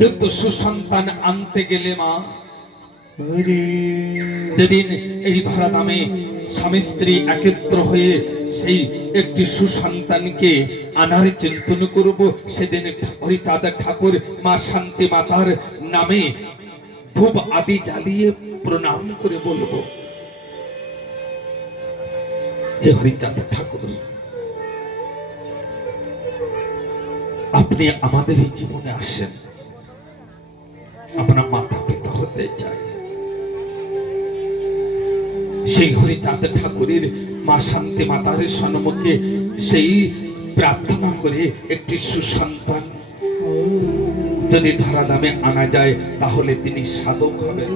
কিন্তু সুসন্তান আনতে গেলে মা, যেদিন এই ধরাধামে স্বামী স্ত্রী একত্র হয়ে সেই একটি সুসন্তানকে আনার চিন্তন করব, সেদিন হরিচাঁদ ঠাকুর মা শান্তি মাতার নামে ধূপ আদি জ্বালিয়ে প্রণাম করে বলবো, হে হরিচাঁদ ঠাকুর, আপনি আমাদের এই জীবনে আসেন, আপনার মাতা পিতা হতে চাই। সেই হরিচাঁদ ঠাকুরের মা শান্তি মাতার সম্মুখে সেই প্রার্থনা করে একটি সুসন্তান যদি ধরাধামে আনা যায়, তাহলে তিনি সাধক হবেন।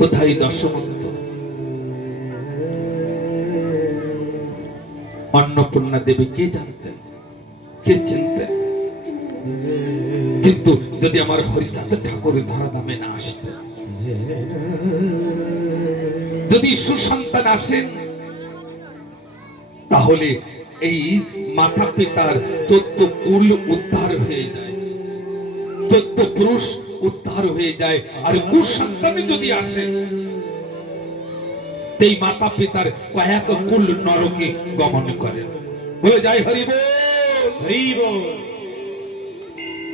কোথায় দশমন্ত অন্নপূর্ণা দেবী কে জানতেন, কে চিনতেন? কিন্তু যদি আমার হরিচাঁদ ঠাকুর ধরাধামে না আসতেন, যদি সুসন্তান আসেন, তাহলে এই মাতা পিতার 14 কুল উদ্ধার হয়ে যায়, 14 পুরুষ উদ্ধার হয়ে যায়। আর কুসন্তান যদি আসে, এই মাতা পিতার কয়েক কুল নরকে গমন করে। বলে যায় হরি বল, হরি বল।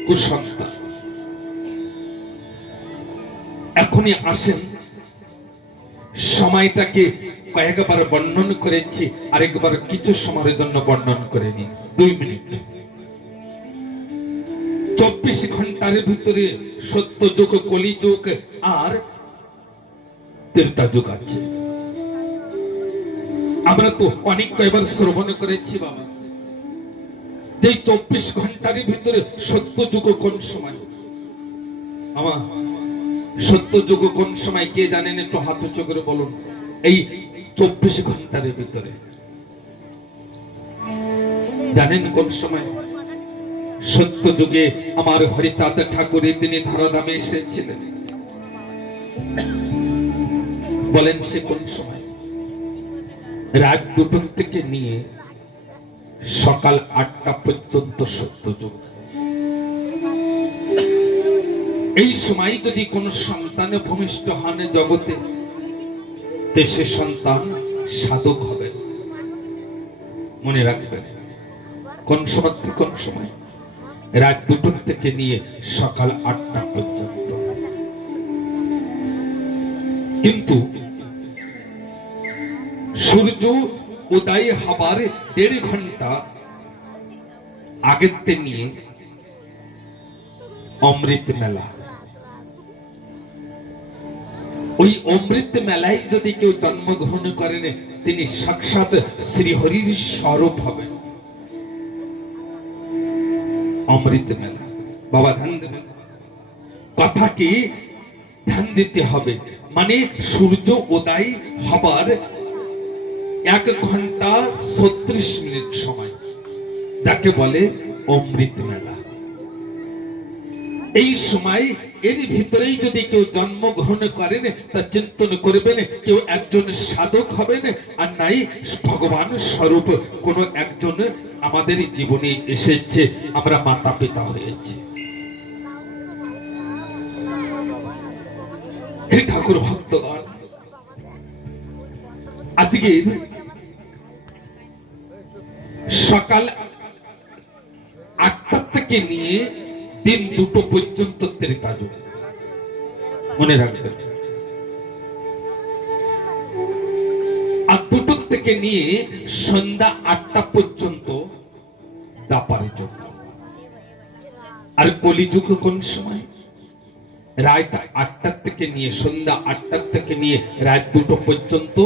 কুসন্তান এখনই আসেন, সময়টাকে কয়েকবার বর্ণন করেছি, আরেকবার কিছু সময়ের জন্য বর্ণন করে নি, 2 মিনিট। 24 ঘন্টার ভিতরে সত্যযুগ, কলিযুগ আর ত্রেতাযুগ আছে। আমরা তো অনেক কয়েকবার শ্রবণ করেছি বাবা, যে 24 ঘন্টার ভিতরে সত্যযুগ কোন সময়? আমার সত্যযুগ কোন সময় কে জানেন? একটু হাত উঁচু করে বলুন। এই 24 ঘন্টার ভিতরে জানেন কোন সময়? সত্যযুগে আমার হরিচাঁদ ঠাকুরের তিনি ধরাধামে এসেছিলেন। বলেন সে কোন সময়? রাত 2টো থেকে নিয়ে সকাল 8টা পর্যন্ত সত্যযুগ। এই সময় যদি কোন সন্তান ভূমিষ্ঠ হন জগতে, দেশে সন্তান সাধক হবেন। মনে রাখবেন, কোন সময় থেকে কোন সময়? রাত 2টো থেকে নিয়ে সকাল 8টা পর্যন্ত। কিন্তু সূর্য উদয় হবার 1.5 ঘন্টা আগের নিয়ে অমৃত মেলা। ওই অমৃত মেলায় যদি কেউ জন্মগ্রহণ করেন, তিনি সাক্ষাৎ শ্রীহরির স্বরূপ হবেন। অমৃত মেলা বাবা, ধ্যান দেবেন, কথাকে ধ্যান দিতে হবে। মানে সূর্য উদয় হবার 1 ঘন্টা 36 মিনিট সময়, যাকে বলে অমৃত মেলা। এই সময় এর ভিতরেই যদি কেউ জন্মগ্রহণ করেন, তা চিন্তন করবেন কেউ একজন সাধক হবেন, আর নাই ভগবান স্বরূপ কোন একজন আমাদের জীবনে এসেছে, আমরা মাতা পিতা হয়েছে। হে ঠাকুর ভক্তগণ, আজকে সকাল 8টা থেকে নিয়ে দিন 2টো পর্যন্ত ত্রেতাযুগ। মনে রাখবেন। আর 2টো থেকে নিয়ে সন্ধ্যা 8টা পর্যন্ত দ্বাপর যুগ। আর কলিযুগ কোন সময়? রাত 8টা থেকে নিয়ে সন্ধ্যা 8টা থেকে নিয়ে রাত 2টো পর্যন্ত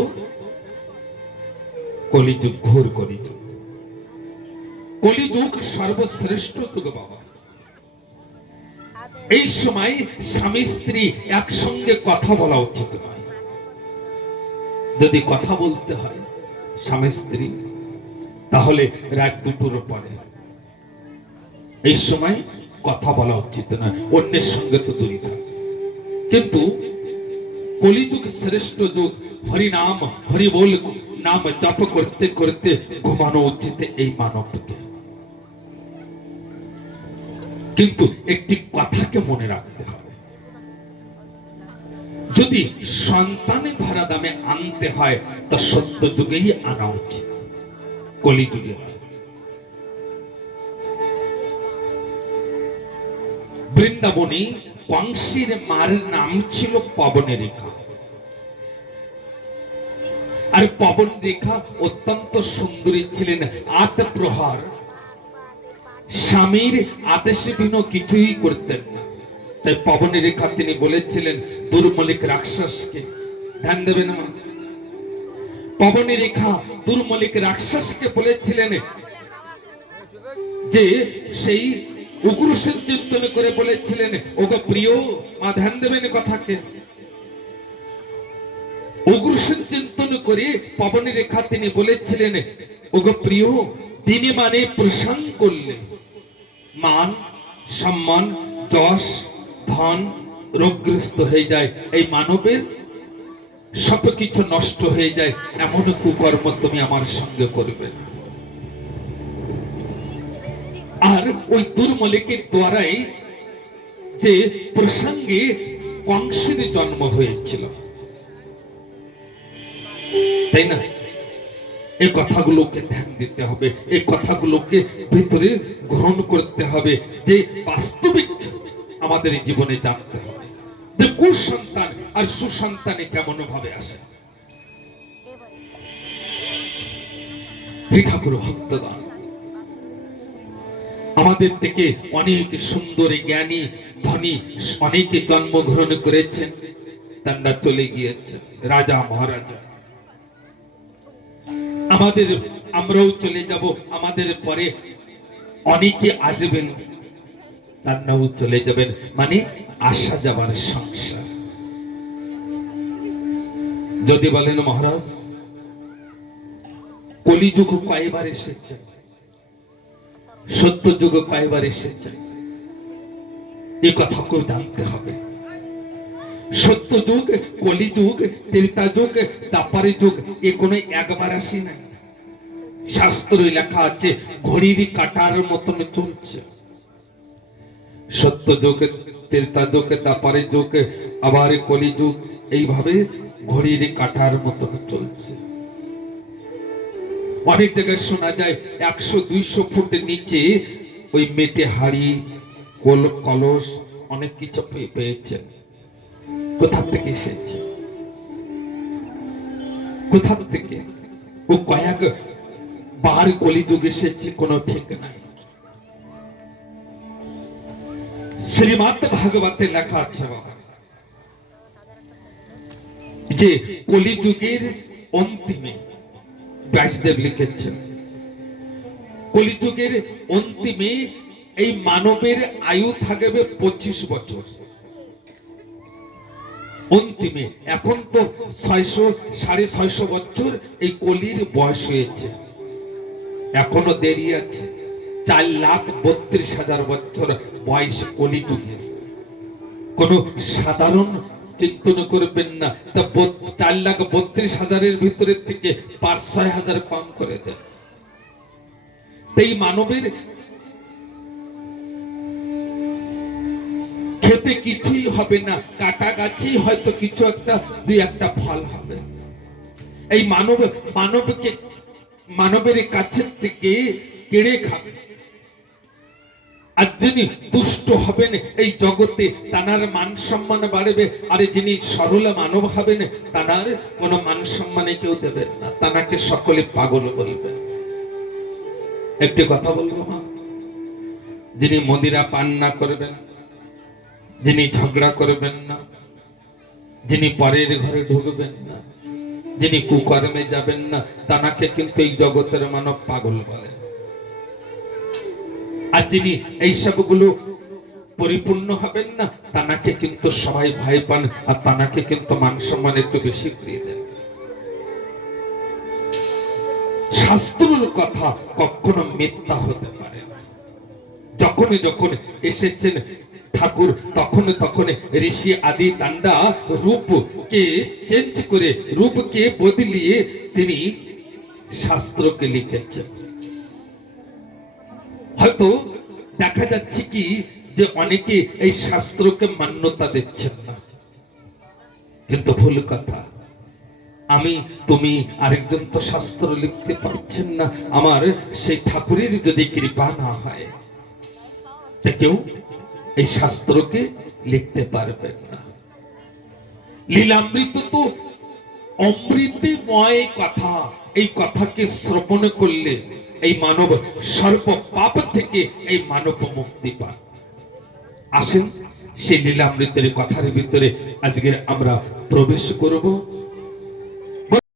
কলিযুগ, ঘোর কলিযুগ। কলিযুগ সর্বশ্রেষ্ঠ যুগ বাবা। এই সময় স্বামী স্ত্রী একসঙ্গে কথা বলা উচিত নয়। যদি কথা বলতে হয় স্বামী স্ত্রী, তাহলে রাত 2টোর পরে। এই সময় কথা বলা উচিত নয়, অন্যের সঙ্গে তো দূরে থাকবে। কিন্তু কলিযুগ শ্রেষ্ঠ যুগ, হরি নাম হরি বল নাম জপ করতে করতে ঘুমানো উচিত এই মানবকে। কিন্তু একটি কথাকে মনে রাখতে হবে, যদি সন্তানে ধরা দামে আনতে হয় তো সত্য যুগেই আনা উচিত, কলিযুগে নয়। বৃন্দাবনী কংসের মার নাম ছিল পবনরেখা। আর পবনরেখা অত্যন্ত সুন্দরী ছিলেন, ৮ প্রহর স্বামীর আদেশে বিনা কিছুই করতেন না। তাই পবনরেখা তিনি বলেছিলেন দুর্মলিক রাক্ষসকে, ধ্যান দেবেন মা, পবনরেখা দুর্মলিক রাক্ষসকে বলেছিলেন যে সেই উগ্রসেন চিন্তন করে বলেছিলেন, ওগো প্রিয় মা, ধ্যান দেবেন কথাকে, উগ্রসেন চিন্তন করে পবনরেখা তিনি বলেছিলেন, ওগো প্রিয়, দিনে মানে প্রসান করলে মান সম্মান যশ ধন রোগগ্রস্ত হয়ে যায়, এই মানবের সবকিছু নষ্ট হয়ে যায়, এমন কুকর্ম তুমি আমার সঙ্গে করবে না। আর ওই দুর্মলিকের দ্বারাই যে প্রসঙ্গে কংসের জন্ম হয়েছিল, তাই না? এই কথাগুলোকে ধ্যান দিতে হবে, এই কথাগুলোকে ভিতরে গ্রহণ করতে হবে, যে বাস্তবিক আমাদের জীবনে জানতে হবে যে কুসন্তান আর সুসন্তানে কেমন ভাবে আসে। হে ঠাকুর ভক্তগণ, আমাদের থেকে অনেক সুন্দর জ্ঞানী ধনী অনেকে জন্মগ্রহণ করেছেন, তারা চলে গিয়েছেন, রাজা মহারাজা। আমাদের আমরাও চলে যাব, আমাদের পরে অনেকে আসবেন, তারাও চলে যাবেন, মানে আসা যাবার সংসার। যদি বলেন মহারাজ কলিযুগ কয়বার এসেছে, সত্য যুগ কয়বার এসেছে, এ কথা কেউ জানতে হবে। সত্য যুগ, কলিযুগ, ত্রেতা যুগ, দ্বাপর যুগ, এ কোনো একবার আসি নাই। শাস্ত্রে লেখা আছে ঘড়ির কাটার মতন চলছে। সত্য যুগ, ত্রেতা যুগ, দ্বাপর যুগ, আবার কলিযুগ, এইভাবে ঘড়ির কাটার মতন চলছে। অনেক জায়গায় শোনা যায় 100-200 ফুট নিচে ওই মেটে হাড়ি কলস অনেক কিছু পেয়েছেন। কোথা থেকে এসেছে, কোথা থেকে? ও কয়েক বার কলিযুগ এসেছে, কোনো ঠিক নাই। শ্রীমদ্ ভাগবতে লেখা আছে বাবা, যে কলিযুগের অন্তিমে ব্যাসদেব লিখেছেন, কলিযুগের অন্তিমে এই মানবের আয়ু থাকবে 25 বছর। অন্তিমে এখন তো 600-650 বছর এই কলির বয়স হয়েছে, এখনো দেরি আছে। 4,32,000 বছর বয়স কলিযুগের। কোন সাধারণ চিন্তন করবেন না, তা 4,32,000 ভিতরের থেকে 5-6 হাজার কম করে দেন। এই মানবের খেতে কিছুই হবে না, কাটা গাছেই হয়তো কিছু একটা 2-1টা ফল হবে। এই মানবকে মানবের কাছের থেকে কেড়ে খাবে। আর যিনি দুষ্ট হবেন এই জগতে, তানার মান সম্মান বাড়বে। আর যিনি সরল মানব হবেন, তানার কোনো মান সম্মানে কেউ দেবেন না, তানাকে সকলে পাগল বলবেন। একটি কথা বলবো মা, যিনি মদিরা পান না করবেন, যিনি ঝগড়া করবেন না, যিনি পরের ঘরে ঢুকবেন না, যিনি কুকর্মে যাবেন না, তানাকে কিন্তু এই জগতের মানব পাগল বলেন। আর যিনি এই সবগুলো পরিপূর্ণ হবেন না, তানাকে কিন্তু সবাই ভয় পান, আর তানাকে কিন্তু মান সম্মান একটু বেশি করে দেন। শাস্ত্রের কথা কখনো মিথ্যা হতে পারে না। যখন যখন এসেছেন ঠাকুর, তখন তখন ঋষি আদি তান্ডা রূপকে চেঞ্জ করে, রূপকে বদলিয়ে তিনি শাস্ত্রকে লিখেছেন। হয়তো দেখা যাচ্ছে কি যে অনেকে এই শাস্ত্রকে মান্যতা দিচ্ছেন না, কিন্তু ভুল কথা। আমি, তুমি, আরেকজন তো শাস্ত্র লিখতে পারছেন না। আমার সেই ঠাকুরের যদি কৃপা না হয়, কেউ এই শাস্ত্রকে লিখতে পারবেন না। লীলামৃত তো অমৃতময় কথা। এই কথাকে শ্রবণ করলে এই মানব সর্ব পাপ থেকে এই মানব মুক্তি পায়। আসেন সেই লীলামৃতের কথার ভিতরে আজকে আমরা প্রবেশ করব।